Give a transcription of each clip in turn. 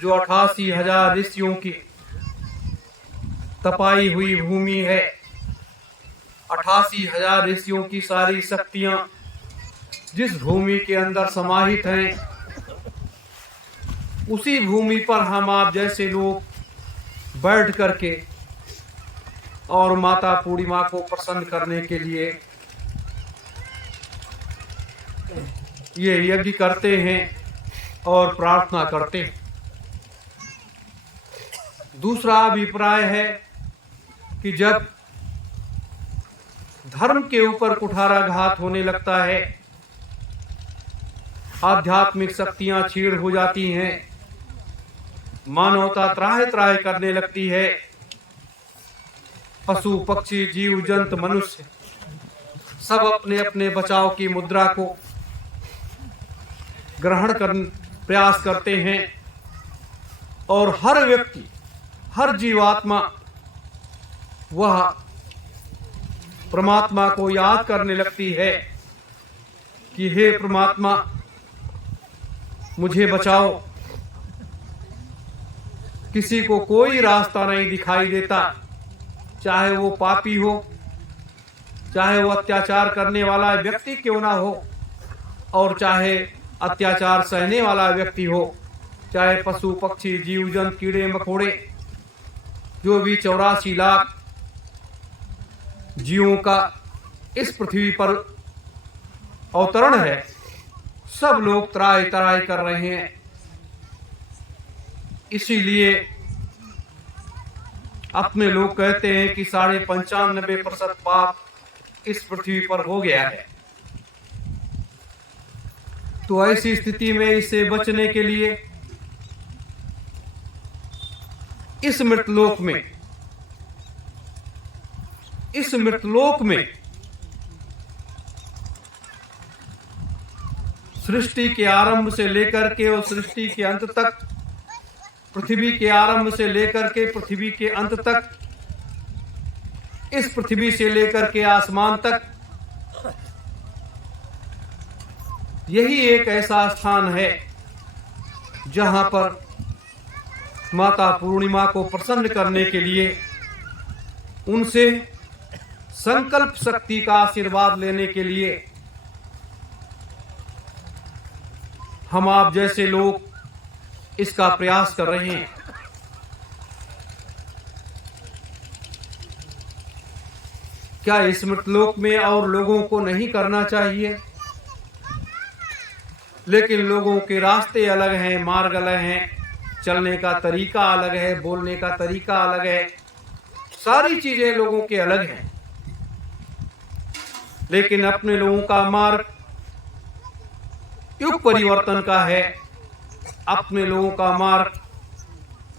जो 88,000 ऋषियों की तपाई हुई भूमि है, 88,000 ऋषियों की सारी शक्तियां जिस भूमि के अंदर समाहित हैं, उसी भूमि पर हम आप जैसे लोग बैठ करके और माता पूर्णिमा को प्रसन्न करने के लिए ये यज्ञ करते हैं और प्रार्थना करते हैं। दूसरा अभिप्राय है कि जब धर्म के ऊपर कुठाराघात होने लगता है, आध्यात्मिक शक्तियां छीड़ हो जाती हैं, मानवता त्राहि त्राहि करने लगती है, पशु पक्षी जीव जंतु मनुष्य सब अपने अपने बचाव की मुद्रा को ग्रहण कर प्रयास करते हैं और हर व्यक्ति, हर जीवात्मा वह परमात्मा को याद करने लगती है कि हे परमात्मा मुझे बचाओ। किसी को कोई रास्ता नहीं दिखाई देता, चाहे वो पापी हो, चाहे वो अत्याचार करने वाला व्यक्ति क्यों ना हो, और चाहे अत्याचार सहने वाला व्यक्ति हो, चाहे पशु पक्षी जीव जंतु कीड़े मकोड़े, जो भी 84 लाख जीवों का इस पृथ्वी पर अवतरण है, सब लोग त्राहि त्राहि कर रहे हैं। इसीलिए अपने लोग कहते हैं कि 95% पाप इस पृथ्वी पर हो गया है। तो ऐसी स्थिति में इससे बचने के लिए इस मृतलोक में सृष्टि के आरंभ से लेकर के और सृष्टि के अंत तक, पृथ्वी के आरंभ से लेकर के पृथ्वी के अंत तक, इस पृथ्वी से लेकर के आसमान तक, यही एक ऐसा स्थान है जहां पर माता पूर्णिमा को प्रसन्न करने के लिए, उनसे संकल्प शक्ति का आशीर्वाद लेने के लिए हम आप जैसे लोग इसका प्रयास कर रहे हैं। क्या इस मृतलोक में और लोगों को नहीं करना चाहिए? लेकिन लोगों के रास्ते अलग हैं, मार्ग अलग हैं, चलने का तरीका अलग है, बोलने का तरीका अलग है, सारी चीजें लोगों के अलग हैं। लेकिन अपने लोगों का मार्ग युग परिवर्तन का है। अपने लोगों का मार्ग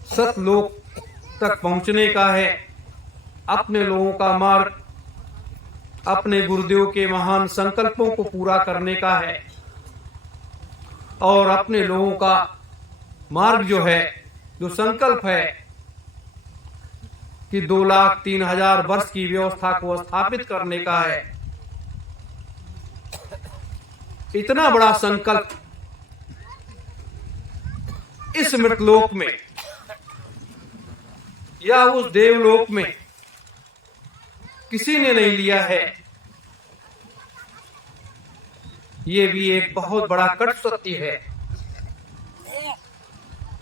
सतलोक तक पहुंचने का है। अपने लोगों का मार्ग अपने गुरुदेव के महान संकल्पों को पूरा करने का है। और अपने लोगों का मार्ग जो है, जो संकल्प है कि 2,03,000 वर्ष की व्यवस्था को स्थापित करने का है, इतना बड़ा संकल्प इस मृतलोक में या उस देवलोक में किसी ने नहीं लिया है। ये भी एक बहुत बड़ा कट सत्य है।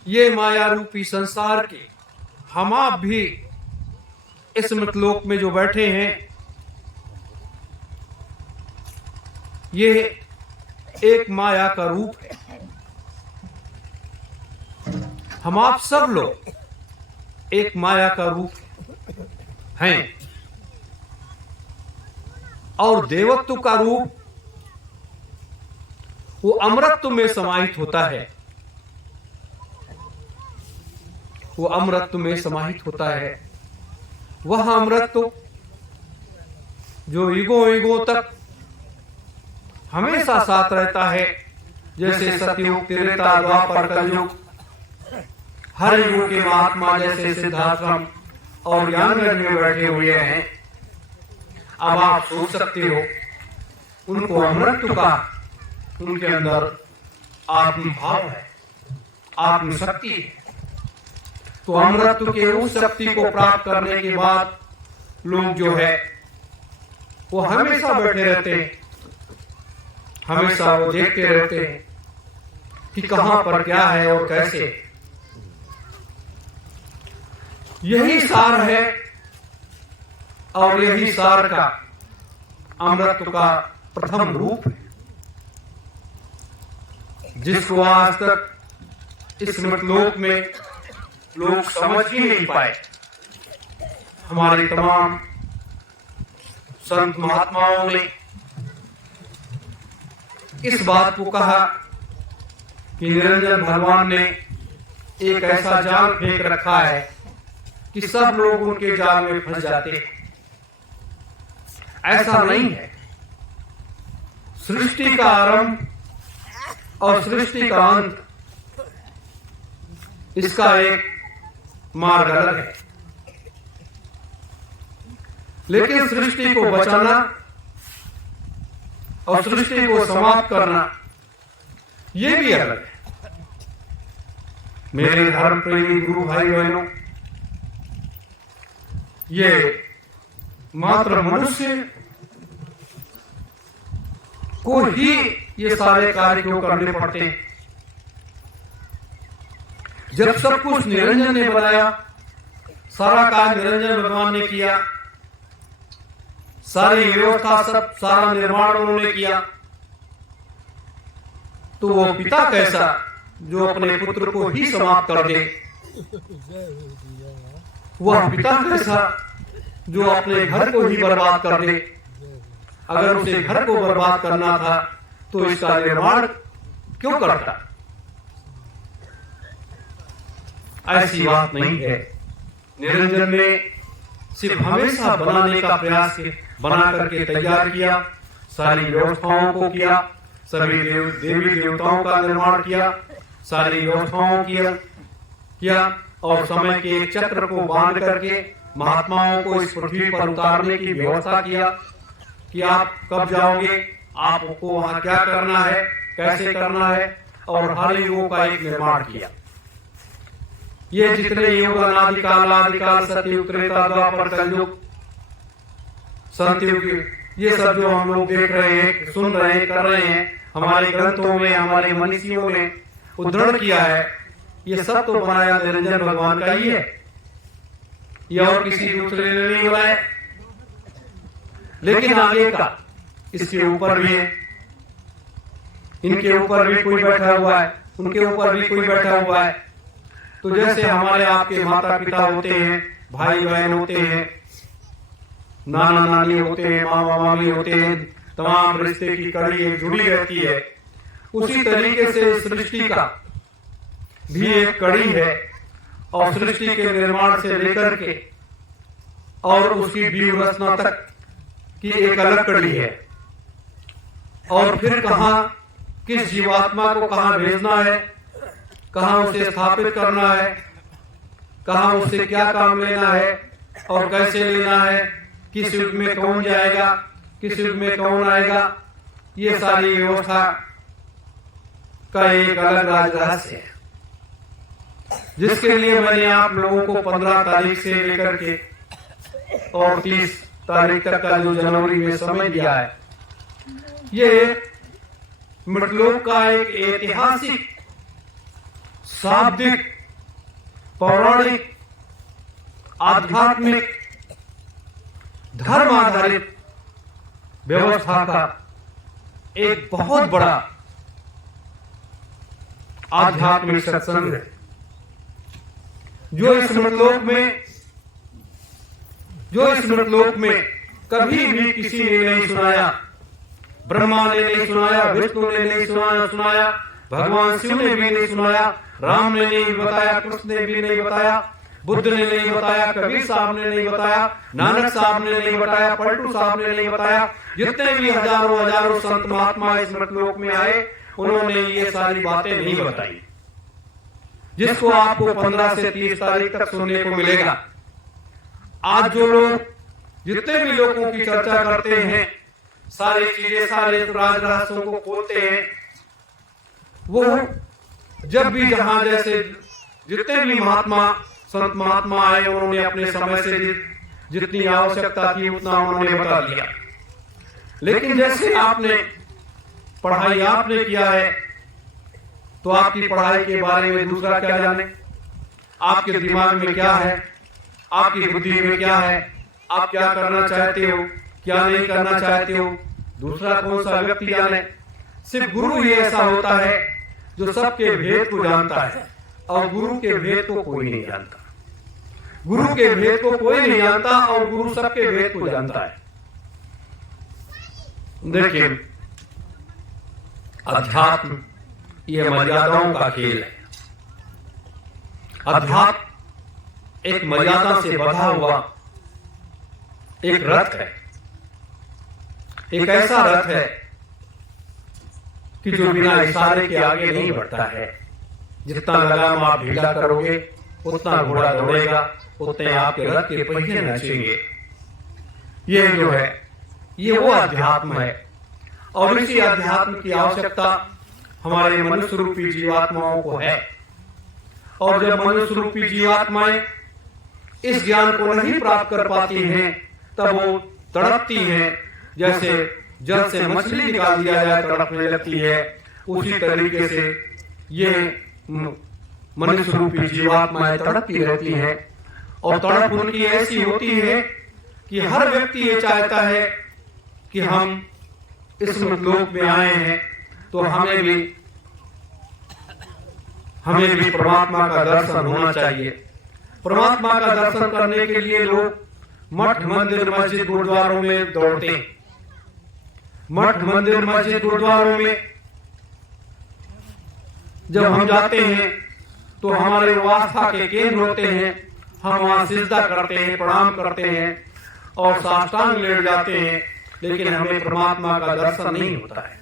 ये माया रूपी संसार के हम आप भी इस मृतलोक में जो बैठे हैं, ये एक माया का रूप है। हम आप सब लोग एक माया का रूप हैं। और देवत्व का रूप वो अमरत्व में समाहित होता है। वो अमरत्व में समाहित होता है। वह अमरत्व जो युगों युगों तक हमेशा साथ रहता है। जैसे सतयुग, त्रेता, द्वापर, कलयुग, हर युग के महात्मा जैसे सिद्धाश्रम और ज्ञानगढ़ में बैठे हुए हैं। अब आप सोच सकते हो, उनको अमृत का, उनके अंदर आत्म भाव है, आत्म शक्ति है। तो अमृत के उस शक्ति को प्राप्त करने के बाद लोग जो है वो हमेशा बैठे रहते हैं, हमेशा वो देखते रहते हैं कि कहां पर क्या है और कैसे। यही सार है और यही सार का अमृत का प्रथम रूप है, जिसको आज तक इस मृतलोक में लोग समझ ही नहीं पाए। हमारे तमाम संत महात्माओं ने इस बात को कहा कि निरंजन भगवान ने एक ऐसा जाल फेंक रखा है कि सब लोग उनके जाल में फंस जाते हैं। ऐसा नहीं है। सृष्टि का आरंभ और सृष्टि का अंत, इसका एक मार्ग अलग है, लेकिन सृष्टि को बचाना और सृष्टि को समाप्त करना ये भी अलग है। मेरे धर्म प्रेमी गुरु भाई बहनों, ये मात्र मनुष्य को ही ये सारे कार्य क्यों करने पड़ते हैं? जब सब कुछ निरंजन ने बनाया, सारा कार्य निरंजन भगवान ने किया, सारी व्यवस्था सब सारा निर्माण उन्होंने किया, तो वो पिता कैसा जो अपने पुत्र को ही समाप्त कर दे? वह पिता कैसा जो अपने घर को ही बर्बाद कर दे? अगर उसे घर को बर्बाद करना था तो इसका निर्माण क्यों करता? ऐसी बात नहीं है। निरंजन ने सिर्फ हमेशा बनाने का प्रयास बना करके तैयार किया, सारी व्यवस्थाओं को किया, सभी देवी देवताओं का निर्माण किया, सारी व्यवस्थाओं किया और समय के एक चक्र को बांध करके महात्माओं को इस पृथ्वी पर उतारने की व्यवस्था किया कि आप कब जाओगे, आपको वहां क्या करना है, कैसे करना है, और हर युगों का एक निर्माण किया। ये जितने युग अनादिकाल आदिकाल सतयुग त्रेता द्वापर कलयुग संतयुग, ये सब जो हम लोग देख रहे हैं, सुन रहे हैं, कर रहे हैं, हमारे ग्रंथों में हमारे मनीषियों ने उद्धरण किया है, ये सब तो बनाया निरंजन भगवान का ही है। ये और किसी दूसरे ने नहीं बनाया। लेकिन आगे का इसके ऊपर भी है, इनके ऊपर भी कोई बैठा हुआ है, उनके ऊपर भी कोई बैठा हुआ है। तो जैसे हमारे आपके माता पिता होते हैं, भाई बहन होते हैं, नाना नानी होते हैं, मामा मामी होते हैं, तमाम रिश्ते की कड़ी एक जुड़ी रहती है, उसी तरीके से सृष्टि का भी एक कड़ी है और सृष्टि के निर्माण से लेकर के और उसकी व्यूह रचना तक की एक अलग कड़ी है। और फिर कहां किस जीवात्मा को कहां भेजना है, कहां उसे स्थापित करना है, कहां उससे क्या काम लेना है और कैसे लेना है, किस युग में कौन जाएगा, किस युग में कौन आएगा, ये सारी व्यवस्था का एक अलग राज रहस्य है, जिसके लिए मैंने आप लोगों को 15 तारीख से लेकर के और 30 तारीख तक का जो जनवरी में समय दिया है, ये मृतलोक का एक ऐतिहासिक, शाब्दिक, पौराणिक, आध्यात्मिक, धर्म आधारित व्यवस्था का एक बहुत बड़ा आध्यात्मिक सत्संग है, जो इस मृतलोक में कभी भी किसी ने नहीं सुनाया। ब्रह्मा ने नहीं सुनाया, विष्णु ने नहीं सुनाया, भगवान शिव ने भी नहीं सुनाया, राम ने नहीं बताया, कृष्ण ने भी नहीं बताया, बुद्ध ने नहीं बताया, कबीर साहब ने नहीं बताया, नानक साहब ने नहीं बताया, पलटू साहब ने नहीं बताया। जितने भी हजारों संत महात्मा इस मृतलोक में आए, उन्होंने ये सारी बातें नहीं बताई, जिसको आपको 15 से 30 तारीख तक सुनने को मिलेगा। आज जो लोग जितने भी लोगों की चर्चा करते हैं, सारी चीजें, सारे राज रहस्यों को खोलते हैं, वो जब भी जहां जैसे जितने भी महात्मा संत महात्मा आए, उन्होंने अपने समय से जितनी आवश्यकता थी उतना उन्होंने बता दिया। लेकिन जैसे आपने पढ़ाई आपने किया है, तो आपकी पढ़ाई के बारे में दूसरा क्या जाने, आपके दिमाग में क्या है, आपकी बुद्धि में क्या है, आप क्या करना चाहते हो, क्या नहीं करना चाहते हो, दूसरा कौन सा व्यक्ति जाने। सिर्फ गुरु ही ऐसा होता है जो सबके भेद को जानता है, और गुरु के भेद को कोई नहीं जानता। गुरु के भेद को कोई नहीं जानता और गुरु सबके भेद को जानता है। देखिए, अध्यात्म यह मर्यादाओं का खेल है। अध्यात्म एक मर्यादा से बंधा हुआ एक रथ है, एक ऐसा रथ है कि जो बिना इशारे के आगे नहीं बढ़ता है। जितना लगाम आप ढीला करोगे उतना घोड़ा दौड़ेगा, उतने आपके रथ के पहिए नाचेंगे। ये जो है ये वो अध्यात्म है, और इसी अध्यात्म की आवश्यकता हमारे मनुष्य रूपी जीवात्माओं को है। और जब मनुष्य रूपी जीवात्माएं इस ज्ञान को नहीं प्राप्त कर पाती हैं, तब वो तड़पती हैं। जैसे जल से मछली निकाल दिया जाए तड़पने लगती है, उसी तरीके से ये मनुष्य रूपी जीवात्माएं तड़पती रहती हैं। और तड़प उनकी ऐसी होती है कि हर व्यक्ति ये चाहता है कि हम इस लोक में आए हैं तो हमें भी परमात्मा का दर्शन होना चाहिए। परमात्मा का दर्शन करने के लिए लोग मठ मंदिर मस्जिद गुरुद्वारों में दौड़ते हैं। मठ मंदिर मस्जिद गुरुद्वारों में जब हम जाते हैं तो हमारे आस्था के केंद्र होते हैं। हम वहां सिजदा करते हैं, प्रणाम करते हैं और साष्टांग लेट जाते हैं, लेकिन हमें परमात्मा का दर्शन नहीं होता है।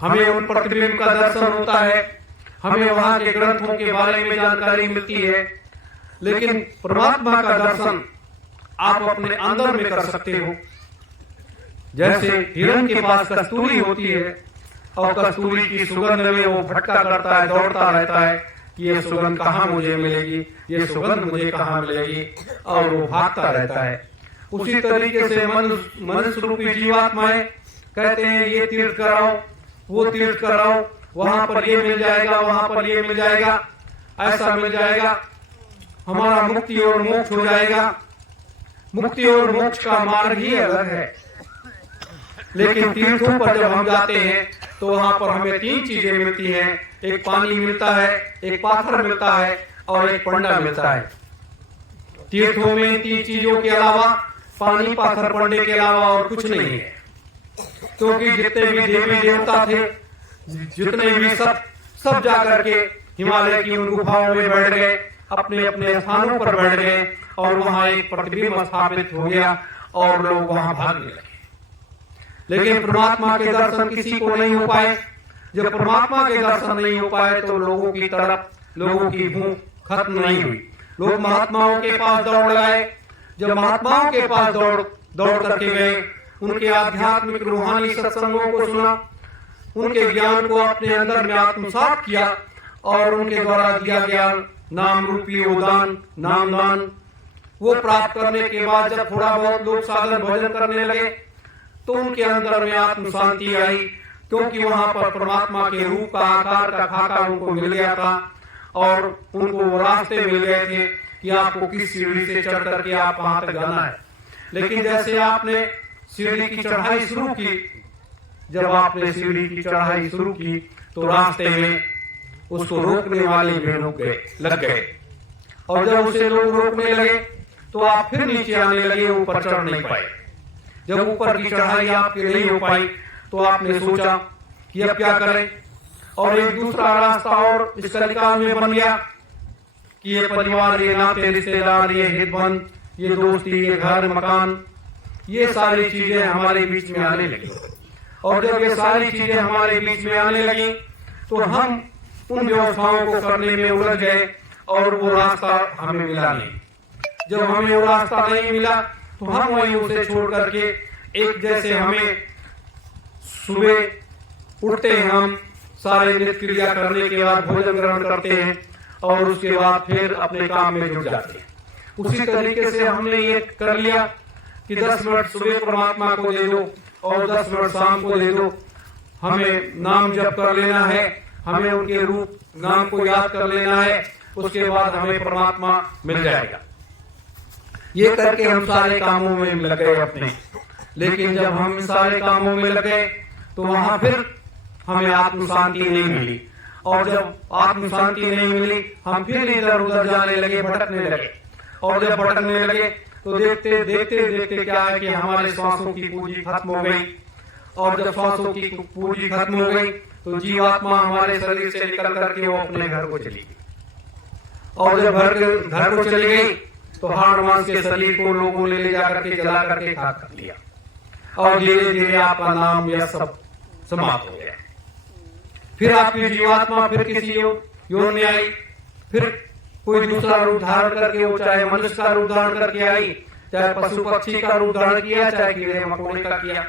हमें उन प्रतिबिंब का दर्शन होता है, हमें वहां के ग्रंथों के बारे में जानकारी मिलती है, लेकिन परमात्मा का दर्शन आप अपने अंदर में कर सकते हो। जैसे हिरण के पास कस्तूरी होती है और कस्तूरी की सुगंध में वो भटका करता है, दौड़ता रहता है कि ये सुगंध कहाँ मुझे मिलेगी, ये सुगंध मुझे कहाँ मिलेगी, और वो भागता रहता है। उसी तरीके से मनुष्य रूपी जीवात्माएं कहते हैं ये तीर्थ कराओ, वो तीर्थ कराओ, वहां पर ये मिल जाएगा, वहां पर ये मिल जाएगा, ऐसा मिल जाएगा, हमारा मुक्ति और मोक्ष हो जाएगा। मुक्ति और मोक्ष का मार्ग ही अलग है। लेकिन तीर्थों पर जब हम जाते हैं तो वहां पर हमें तीन चीजें मिलती हैं। एक पानी मिलता है, एक पाथर मिलता है और एक पंडा मिलता है। तीर्थों में तीन चीजों के अलावा, पानी पाथर पंडे के अलावा और कुछ नहीं है। क्योंकि जितने भी देवी देवता थे, जितने भी सब जाकर के हिमालय की उन गुफाओं में बैठ गए, अपने अपने स्थानों पर बैठ गए और वहां एक प्रतिबिंब स्थापित हो गया और लोग वहां भागने लगे। लेकिन परमात्मा के दर्शन किसी को नहीं हो पाए। जब परमात्मा के दर्शन नहीं हो पाए तो लोगों की तड़प, लोगों की भूख खत्म नहीं हुई। लोग महात्माओं के पास दौड़ गए। जब महात्माओं के पास दौड़ करके गए, उनके आध्यात्मिक रूहानी सत्संगों को सुना, उनके ज्ञान को अपने अंदर में आत्मसात किया और उनके द्वारा दिया गया नाम रूपी उदान, नाम दान, वो प्राप्त करने के बाद जब थोड़ा बहुत लोग साधन भजन करने लगे तो उनके अंदर में आत्म शांति आई। क्योंकि वहां पर परमात्मा के रूप का, आकार का खाका उनको मिल गया था और उनको वो रास्ते मिल गए थे कि आपको किस सीढ़ी से चढ़ करके आप वहां तक जाना है। लेकिन जैसे आपने सीढ़ी की चढ़ाई शुरू की, जब आपने सीढ़ी की चढ़ाई शुरू की तो रास्ते में उसको रोकने वाले भी लग गए, और जब उसे लोग रोकने लगे तो आप फिर नीचे आने लगे, ऊपर चढ़ नहीं पाए। जब ऊपर की चढ़ाई आपकी नहीं हो पाई तो आपने सोचा कि अब क्या करें, और एक दूसरा रास्ता और इस कलिकाल में बन गया कि ये परिवार, ये नाते रिश्तेदार, ये हितबंध, ये दोस्ती, ये घर मकान, ये सारी चीजें हमारे बीच में आने लगी। और जब ये सारी चीजें हमारे बीच में आने लगी तो हम उन व्यवस्थाओं को करने में उलझ गए और वो रास्ता हमें मिला नहीं। जब हमें वो रास्ता नहीं मिला तो हम वहीं उसे छोड़ करके एक, जैसे हमें सुबह उठते हैं, हम सारे नित्य क्रिया करने के बाद भोजन ग्रहण करते हैं और उसके बाद फिर अपने काम में जुट जाते हैं। उसी तरीके से हमने ये कर लिया कि 10 मिनट सुबह परमात्मा को दे दो और 10 मिनट शाम को दे दो। हमें नाम जप कर लेना है, हमें उनके रूप नाम को याद कर लेना है, उसके बाद हमें परमात्मा मिल जाएगा। ये करके हम सारे कामों में लग गए अपने। लेकिन जब हम सारे कामों में लगे तो वहां फिर हमें आत्म शांति नहीं मिली, और जब आत्म शांति नहीं मिली हम फिर इधर उधर जाने लगे, भटकने लगे। और जब भटकने लगे तो देखते देखते देखते क्या है कि हमारे श्वासों की पूंजी खत्म हो गई। और जब श्वासों की पूंजी खत्म हो गई तो जीवात्मा हमारे शरीर से निकल करके वो अपने घर को चली गई। और जब घर को चली गई तो हाड़ मांस के शरीर को लोगों ने ले जाकर के जला करके खाक कर लिया, और धीरे धीरे आपका नाम यह सब समाप्त हो गया। फिर आपकी जीवात्मा फिर किसी योनि में आई, फिर कोई दूसरा रूप धारण करके, वो चाहे मनुष्य का रूप धारण करके आई, चाहे पशु पक्षी का रूप धारण किया, चाहे कीड़े मकोड़े का किया।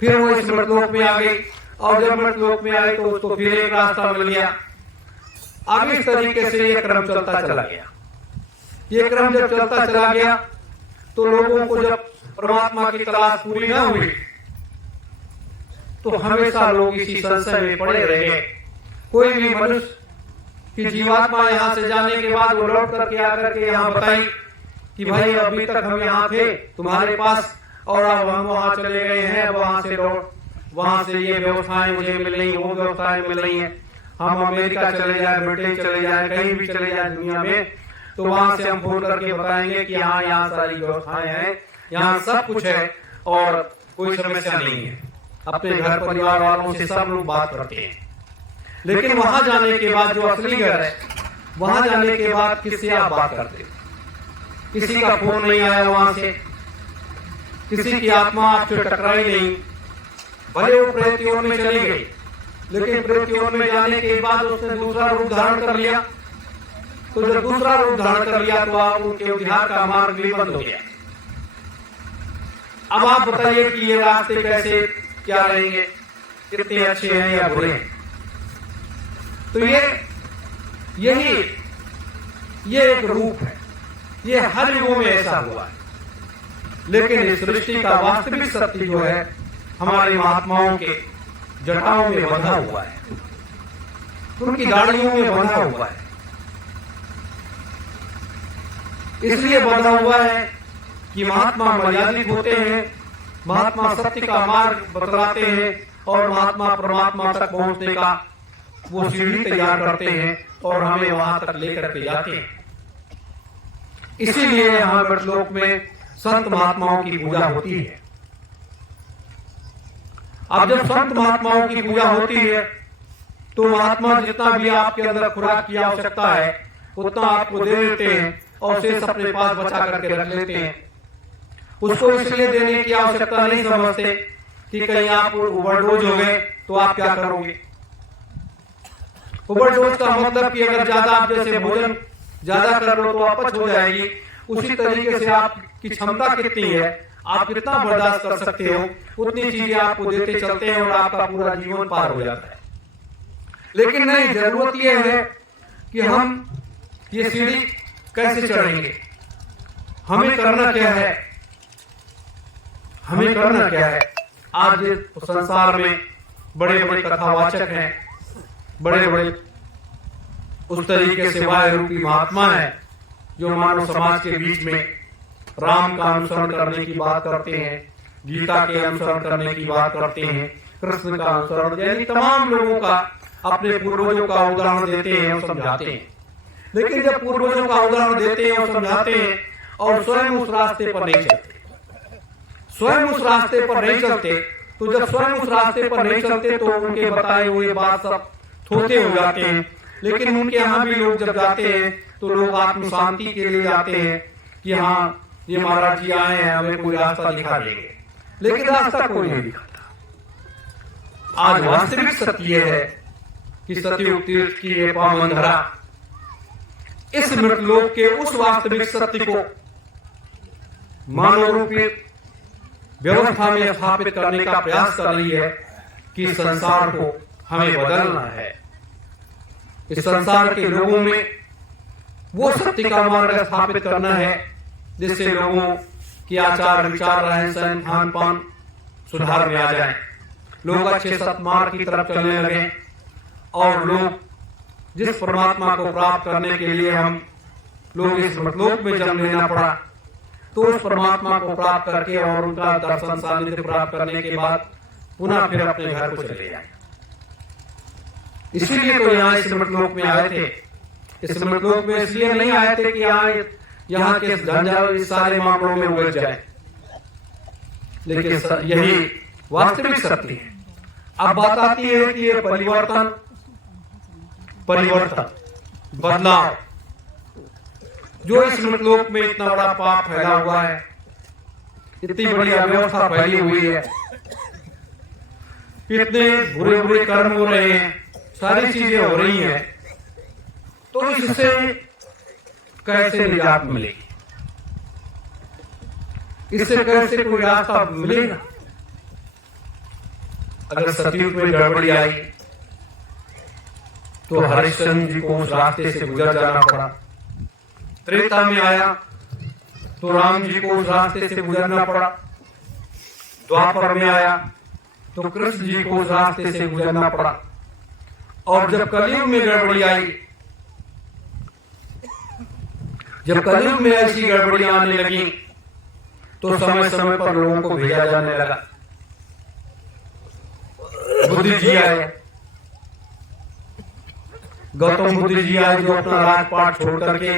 फिर वो इस मृतलोक में आ गई, और जब मृतलोक में आई तो उसको फिर एक रास्ता मिल गया। अब इस तरीके से ये क्रम चलता चला गया। ये क्रम जब चलता चला गया तो लोगों को जब परमात्मा की तलाश पूरी न हुई तो हमेशा लोग इसी संशय में पड़े रहे। कोई भी मनुष्य की जीवात्मा यहाँ से जाने के बाद वो लौट करके आकर के यहाँ बताई कि भाई अभी तक हम यहाँ थे तुम्हारे पास, और अब हम वहां चले गए हैं, वहां से लौट, वहां से ये व्यवस्थाएं मुझे मिल रही, वो व्यवस्थाएं मिल रही हैं। हम अमेरिका चले जाए, ब्रिटेन चले जाए, कहीं भी चले जाए दुनिया में, तो वहां से हम फोन करके बताएंगे कि हाँ यहाँ सारी व्यवस्थाएं हैं, यहाँ सब कुछ है और कोई समस्या नहीं है। अपने घर परिवार वालों से सब लोग बात करते हैं। लेकिन वहां जाने के बाद जो असली घर है, वहां जाने के बाद किससे आप बात करते? किसी का फोन नहीं आया वहां से, किसी की आत्मा आपसे टकराई नहीं। भले वो प्रेत योनि में चली गई, लेकिन प्रेत योनि में जाने के बाद उसने दूसरा रूप धारण कर लिया। तो जब दूसरा रूप धारण कर लिया तो आप उनके उद्धार का मार्ग भी बंद हो गया। अब आप बताइए कि ये रास्ते कैसे क्या रहेंगे, कितने अच्छे हैं या बुरे हैं? तो ये एक रूप है, ये हर युगों में ऐसा हुआ है। लेकिन इस सृष्टि का वास्तविक सत्य जो है हमारे महात्माओं के जटाओं में बंधा हुआ है, उनकी दाढ़ियों में बंधा हुआ है। इसलिए बंधा हुआ है कि महात्मा मर्यादित होते हैं, महात्मा सत्य का मार्ग बतलाते हैं, और महात्मा परमात्मा तक पहुंचने का वो सीढ़ी तैयार करते हैं और हमें वहां तक लेकर के जाते हैं। इसीलिए यहाँ मृतलोक में संत महात्माओं की पूजा होती है। अब जब संत महात्माओं की पूजा होती है तो महात्मा जितना भी आपके अंदर खुराक की आवश्यकता है उतना आपको दे देते हैं, और शेष अपने पास बचा करके रख लेते हैं। उसको इसलिए देने की आवश्यकता नहीं समझते कि कहीं आप ओवरडोज हो गए तो आप क्या करोगे। ओवरडोज का मतलब कि अगर ज्यादा आप जैसे भोजन ज्यादा कर लो तो अपच हो जाएगी। उसी तरीके से आपकी क्षमता कितनी है, आप कितना बर्दाश्त कर सकते हो, उतनी चीजें आपको देते चलते हैं और आपका पूरा जीवन पार हो जाता है। लेकिन नहीं, जरूरत यह है कि हम ये सीढ़ी कैसे चढ़ेंगे, हमें करना क्या है, हमें करना क्या है। आज संसार में बड़े बड़े कथावाचक हैं, बड़े बड़े उस तरीके से वायु रूपी महात्मा है जो मानव समाज के बीच में राम का अनुसरण करने की बात करते हैं, गीता के अनुसरण करने की बात करते हैं, कृष्ण का अनुसरण, यानी तमाम लोगों का अपने पूर्वजों का उदाहरण देते हैं और समझाते हैं। लेकिन जब पूर्वजों का उदाहरण देते हैं और समझाते हैं और स्वयं उस रास्ते पर नहीं चलते, स्वयं उस रास्ते पर नहीं चलते, तो जब स्वयं उस रास्ते पर नहीं चलते तो उनके बताए हुए बात सब थोथे हो जाते हैं। लेकिन उनके यहाँ भी लोग जब जाते हैं तो लोग आत्म शांति के लिए जाते हैं कि हाँ ये महाराज जी आए हैं, हमें कोई रास्ता दिखा देंगे, लेकिन रास्ता कोई नहीं दिखाता। आज वास्तविक सत्य है कि सतयुग तीर्थ की ये पावन धरा इस मृतलोक के उस वास्तविक सत्य को मानव रूपी व्यवस्था में स्थापित करने का प्रयास कर रही है कि संसार को हमें बदलना है। इस संसार के लोगों में वो सत्य का मार्ग स्थापित करना है जिससे लोगों के आचार विचार रहन सहन खान पान सुधार में आ जाए, लोग अच्छे सत्मार्ग की तरफ चलने लगे और लोग जिस परमात्मा को प्राप्त करने के लिए हम लोग इस लोक में जन्म लेना पड़ा, तो उस परमात्मा को प्राप्त करके और उनका दर्शन सानिध्य प्राप्त करने के बाद पुनः फिर अपने घर को चले जाए। इसीलिए तो यहाँ इस मृतलोक में आए थे। इस मृतलोक में इसलिए नहीं आए थे कि यहाँ के झंझट सारे मामलों में उलझ जाए, लेकिन यही वास्तविक सत्य है। अब बात आती है कि ये परिवर्तन बदलाव जो इस मृतलोक में इतना बड़ा पाप फैला हुआ है, इतनी बड़ी अव्यवस्था फैली हुई है, इतने बुरे बुरे कर्म हो रहे हैं, सारी चीजें हो रही हैं, तो इससे कैसे निजात मिलेगी? इससे कैसे कोई रास्ता मिलेगा? अगर सतयुग में गड़बड़ी आई तो हरिश्चंद्र जी को उस रास्ते से गुजर जाना पड़ा। त्रेता में आया तो राम जी को उस रास्ते से गुजरना पड़ा। द्वापर में आया तो कृष्ण जी को उस रास्ते से गुजरना पड़ा। और जब कलयुग में गड़बड़ी आई, जब कलयुग में ऐसी गड़बड़ियां आने लगी तो समय समय पर लोगों को भेजा जाने लगा। बुद्ध जी आए, गौतम बुद्ध जी आए जो अपना राजपाट छोड़ करके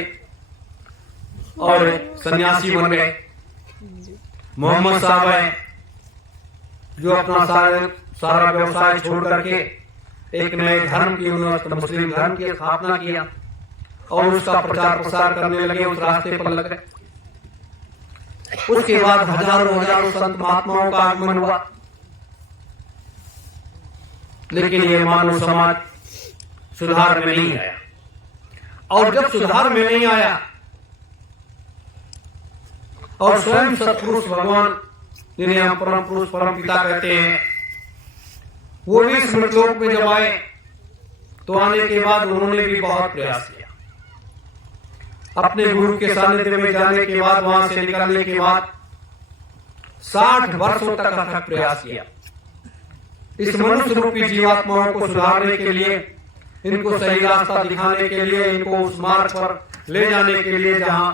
और सन्यासी बन गए। मोहम्मद साहब आए जो अपना सारा व्यवसाय छोड़ करके एक नए धर्म की, उन्होंने मुस्लिम धर्म की स्थापना किया और उसका प्रचार प्रसार करने लगे, उस रास्ते पर लग गए। उसके बाद हजारों हजारों संत महात्माओं का आगमन हुआ, लेकिन ये मानव समाज सुधार में नहीं आया। और जब सुधार में नहीं आया और स्वयं सत्पुरुष भगवान, जिन्हें हम परम पुरुष परम पिता कहते हैं, वो भी इस मृतलोक में जब आए तो आने के बाद उन्होंने भी बहुत प्रयास किया। अपने गुरु के सानिध्य में जाने के बाद, वहां से निकलने के बाद 60 वर्षों तक अथक प्रयास किया। इस मनुष्य रूपी जीवात्माओं को सुधारने के लिए, इनको सही रास्ता दिखाने के लिए, इनको उस मार्ग पर ले जाने के लिए जहां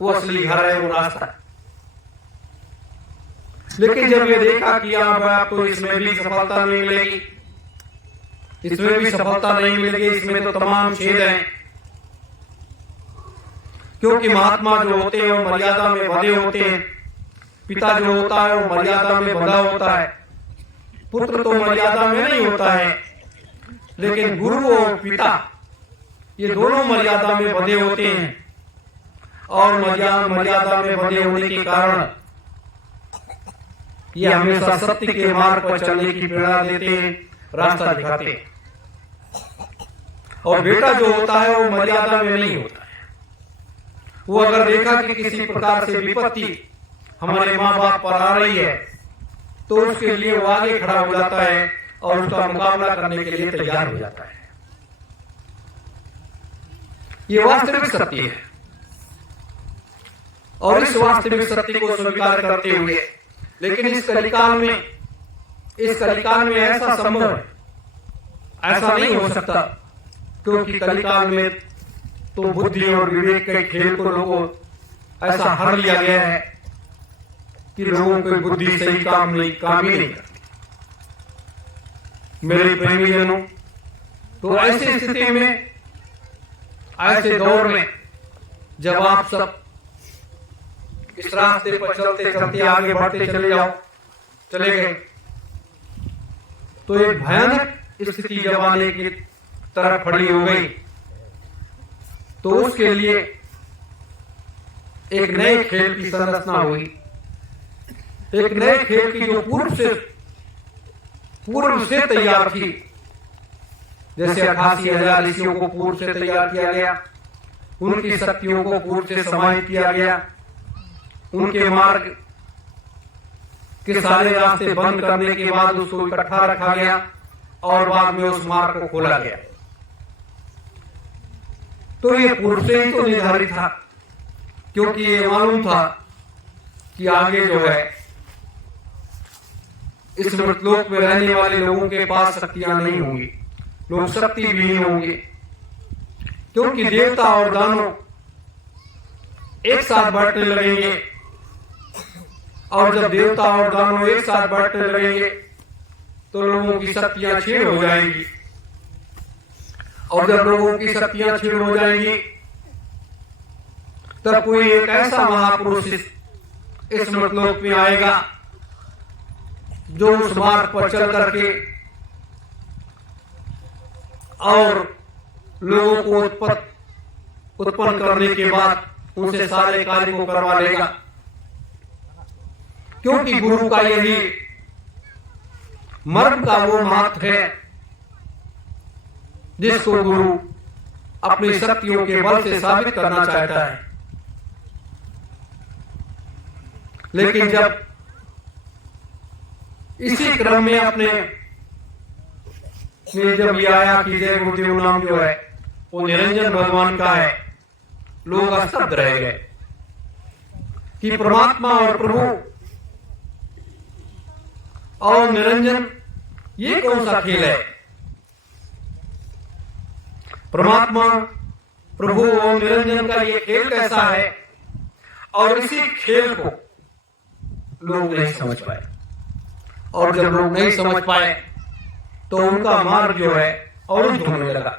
वो असली घर है, वो रास्ता। लेकिन जब ये देखा कि अब आपको इसमें भी सफलता नहीं मिलेगी, इसमें भी सफलता नहीं मिलेगी, इसमें तो तमाम छेद हैं, क्योंकि महात्मा जो होते हैं वो मर्यादा में बंधे होते हैं, पिता जो होता है वो मर्यादा में बंधा होता है, पुत्र तो मर्यादा में नहीं होता है, लेकिन गुरु और पिता ये दोनों मर्यादा में बंधे होते हैं। और मर्यादा में बंधे होने के कारण ये हमेशा सत्य के मार्ग पर चलने की प्रेरणा देते हैं, रास्ता दिखाते हैं। और बेटा जो होता है वो मर्यादा में नहीं होता है। वो अगर देखा कि किसी प्रकार से विपत्ति हमारे माँ बाप पर आ रही है तो उसके लिए वो आगे खड़ा हो जाता है और उसका मुकाबला करने के लिए तैयार हो जाता है। ये वास्तविक सत्य है। और इस वास्तविक सत्य को स्वीकार करते हुए, लेकिन इस कलिकाल में ऐसा संभव है, ऐसा नहीं हो सकता, क्योंकि कलिकाल में तो बुद्धि और विवेक के खेल को लोगों ऐसा हर लिया गया है कि लोगों की बुद्धि सही काम ही नहीं करती। मेरे प्रेमी जनों, तो ऐसी स्थिति में, ऐसे दौर में जब आप सब इस रास्ते पर चलते चलते आगे बढ़ते चले गए, तो एक भयानक स्थिति जब आने की तरफ खड़ी हो गई, तो उसके लिए एक नए खेल की संरचना हुई। एक नए खेल की जो पूर्व से तैयार थी, जैसे 88,000 ऋषियों को पूर्व से तैयार किया गया, उनकी शक्तियों को पूर्व से समाहित किया गया, उनके मार्ग के सारे रास्ते बंद करने के बाद उसको इकट्ठा रखा गया और बाद में उस मार्ग को खोला गया। तो ये पूर्व से ही तो निर्धारित था, क्योंकि ये मालूम था कि आगे जो है इस मृतलोक में रहने वाले लोगों के पास शक्तियां नहीं होंगी, लोग शक्ति विहीन होंगे, क्योंकि देवता और दानव एक साथ बढ़ने लगेंगे। और जब देवता और दानव एक साथ बढ़ने लगेंगे तो लोगों की शक्तियां क्षीण हो जाएंगी, और जब लोगों की शक्तियां क्षीण हो जाएंगी तब कोई एक ऐसा महापुरुष इस मृतलोक में आएगा जो उस मार्ग पर चल करके और लोगों को उत्पन्न करने के बाद उनसे सारे कार्य को करवा लेगा, क्योंकि गुरु का यही मर्म का वो महत्व है जिसको गुरु अपनी शक्तियों के बल से साबित करना चाहता है। लेकिन जब इसी क्रम में अपने जब ये आया कि जय गुरुदेव नाम जो है वो निरंजन भगवान का है, लोग स्तब्ध रह गए कि परमात्मा और प्रभु और निरंजन ये कौन सा खेल है। परमात्मा प्रभु और निरंजन का ये खेल कैसा है, और इसी खेल को लोग नहीं समझ पाए। और जब लोग नहीं समझ पाए तो उनका मार्ग जो है अवरुद्ध होने लगा।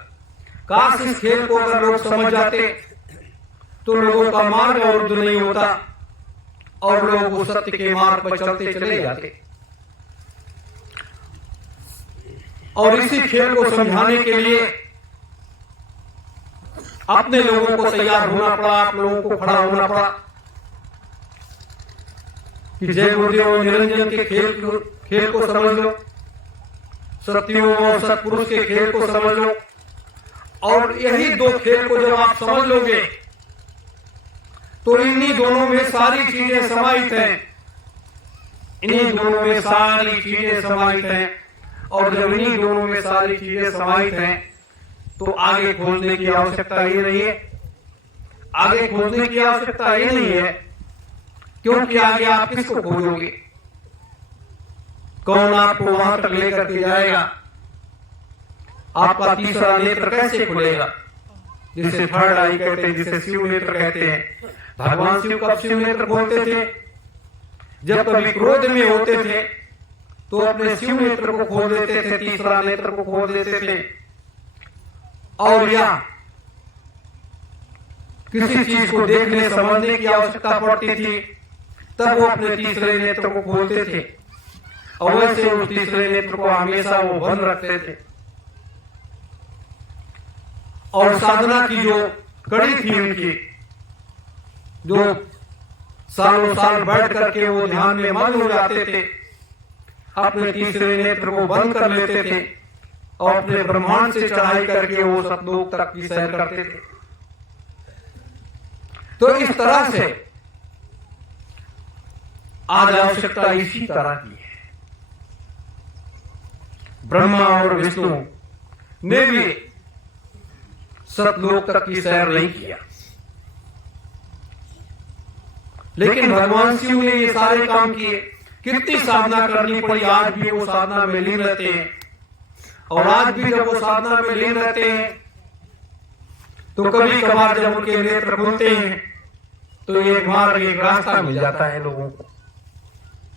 काश इस खेल को अगर लोग समझ जाते तो लोगों का मार्ग अवरुद्ध नहीं होता और लोग उस सत्य के मार्ग पर चलते चले जाते। और इसी खेल को समझाने के लिए अपने लोगों को तैयार होना पड़ा, आप लोगों को खड़ा होना पड़ा कि जय गुरुदेव और निरंजन के खेल को समझ लो, सत्यों और सत्पुरुष के खेल को समझ लो। और यही दो खेल को जब आप समझ लोगे तो इन्हीं दोनों में सारी चीजें समाहित हैं, इन्हीं दोनों में सारी चीजें समाहित हैं। और जब इन्हीं दोनों में सारी चीजें समाहित हैं तो आगे खोजने की आवश्यकता ही नहीं है, आगे खोजने की आवश्यकता ही नहीं है, क्योंकि आगे आप किसको खोजोगे, कौन आपको वहां तक लेकर के जाएगा, आपका तीसरा नेत्र कैसे खुलेगा, जिसे थर्ड आई कहते हैं, जिसे शिव नेत्र कहते हैं। भगवान शिव कब शिव नेत्र खोलते थे, जब कभी क्रोध में होते थे तो अपने शिव नेत्र को खोल देते थे, तीसरा नेत्र को खोल देते थे। और या किसी चीज को देखने समझने की आवश्यकता पड़ती थी तब वो अपने तीसरे नेत्र को खोलते थे, और वैसे उस तीसरे नेत्र को हमेशा वो बंद रखते थे। और साधना की जो कड़ी थी उनकी, जो सालों साल बैठ करके वो ध्यान में मग्न हो जाते थे, अपने तीसरे नेत्र को बंद कर लेते थे और अपने ब्रह्मांड से चढ़ाई करके वो सतलोक तक की सैर करते थे। तो इस तरह से आज आवश्यकता इसी तरह की है। ब्रह्मा और विष्णु ने भी सतलोक तक की सैर नहीं किया, लेकिन भगवान शिव ने ये सारे काम किए। कितनी साधना करनी पड़ी, आज भी वो साधना में लीन रहते हैं। और आज भी जब वो साधना में लीन रहते हैं तो कभी कभार जब उनके नेत्र खुलते हैं तो एक मार्ग, एक रास्ता मिल जाता है लोगों को।